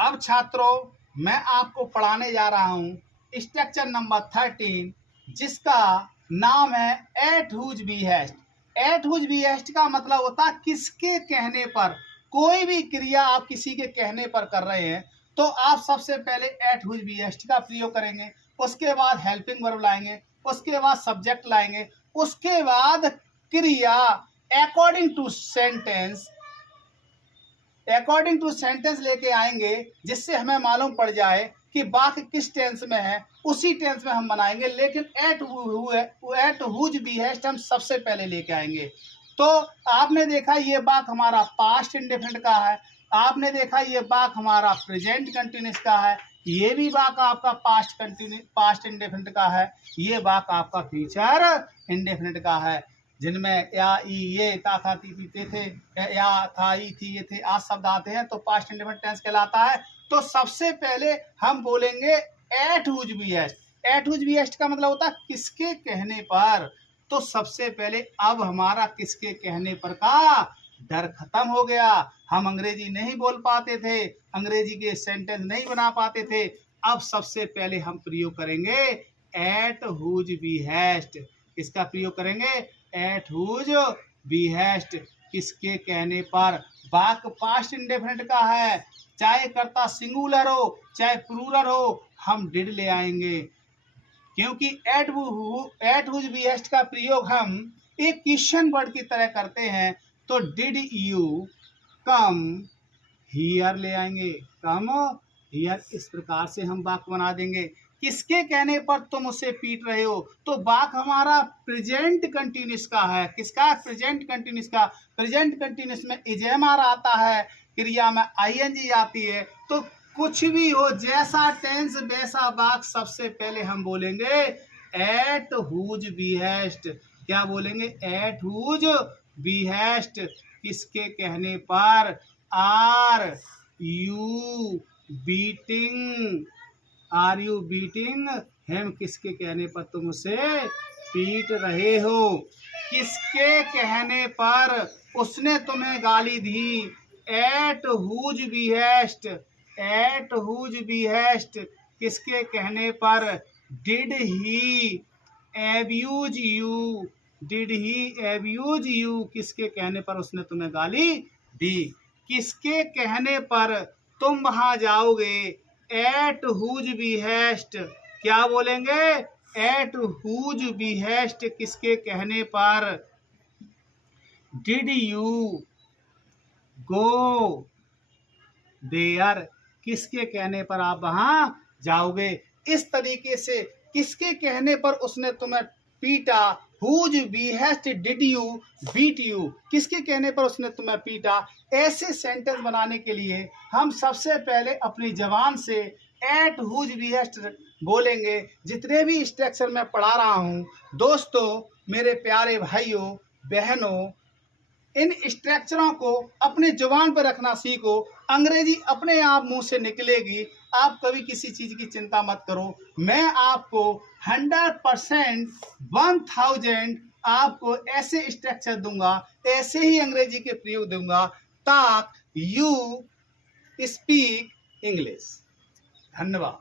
अब छात्रों मैं आपको पढ़ाने जा रहा हूँ स्ट्रक्चर नंबर 13, जिसका नाम है at whose behest. At whose behest का मतलब होता है किसके कहने पर। कोई भी क्रिया आप किसी के कहने पर कर रहे हैं तो आप सबसे पहले एट हुज बिहेस्ट का प्रयोग करेंगे, उसके बाद हेल्पिंग वर्ब लाएंगे, उसके बाद सब्जेक्ट लाएंगे, उसके बाद क्रिया अकॉर्डिंग टू सेंटेंस लेके आएंगे, जिससे हमें मालूम पड़ जाए कि वाक्य किस टेंस में है, उसी टेंस में हम बनाएंगे। लेकिन एट हुज बिहेस्ट हम सबसे पहले लेके आएंगे। तो आपने देखा ये वाक्य हमारा पास्ट इंडेफिनिट का है, आपने देखा ये वाक्य हमारा प्रेजेंट कंटिन्यूस का है, ये भी वाक्य आपका पास्ट इंडेफिनिट का है, ये वाक्य आपका फ्यूचर इंडेफिनिट का है, जिनमें या ई ये ता था ती थी ते थे, या था ई थी ये थे आज शब्द आते हैं तो पास्ट इंडेफिनिट टेंस कहलाता है। तो सबसे पहले हम बोलेंगे at whose behest. At whose behest का मतलब होता है किसके कहने पर। तो सबसे पहले अब हमारा किसके कहने पर का डर खत्म हो गया। हम अंग्रेजी नहीं बोल पाते थे, अंग्रेजी के सेंटेंस नहीं बना पाते थे। अब सबसे पहले हम प्रयोग करेंगे एट हुज बिहेस्ट। किसका प्रयोग करेंगे? एट हुज बिहेस्ट, किसके कहने पर। वाक्य पास्ट इंडेफिनिट का है, चाहे कर्ता सिंगुलर हो चाहे प्लूरल हो, हम डिड ले आएंगे, क्योंकि एट हुज बिहेस्ट का प्रयोग हम एक क्वेश्चन वर्ड की तरह करते हैं। तो डिड यू कम हियर ले आएंगे, कम हियर, इस प्रकार से हम वाक्य बना देंगे। किसके कहने पर तुम उसे पीट रहे हो, तो वाक्य हमारा प्रेजेंट कंटिन्यूस का है। किसका? प्रेजेंट कंटिन्यूस का। प्रेजेंट कंटिन्यूस में इजेमार आता है, क्रिया में आईएनजी आती है। तो कुछ भी हो, जैसा टेंस वैसा वाक्य सबसे पहले हम बोलेंगे एट हुज बिहेस्ट। क्या बोलेंगे? एट हुज बिहेस्ट, किसके कहने पर। आर यू बीटिंग हिम, किसके कहने पर तुम उसे पीट रहे हो। किसके कहने पर उसने तुम्हें गाली दी। At whose behest, at whose behest, किसके कहने पर। Did he abuse you, did he abuse you, किसके कहने पर उसने तुम्हें गाली दी। किसके कहने पर तुम वहां जाओगे। एट हुज बिहेस्ट, क्या बोलेंगे? एट हुज बिहेस्ट, किसके कहने पर। डिड यू गो देयर, किसके कहने पर आप वहां जाओगे। इस तरीके से किसके कहने पर उसने तुम्हें पीटा। Whose behest did you beat you, किसके कहने पर उसने तुम्हें पीटा। ऐसे सेंटेंस बनाने के लिए हम सबसे पहले अपनी जबान से एट हुज बिहेस्ट बोलेंगे। जितने भी स्ट्रक्चर मैं पढ़ा रहा हूँ दोस्तों, मेरे प्यारे भाइयों बहनों, इन स्ट्रक्चरों को अपने जुबान पर रखना सीखो। अंग्रेजी अपने आप मुंह से निकलेगी, आप कभी किसी चीज की चिंता मत करो। मैं आपको 100% 1000 आपको ऐसे स्ट्रक्चर दूंगा, ऐसे ही अंग्रेजी के प्रयोग दूंगा ताकि यू स्पीक इंग्लिश। धन्यवाद।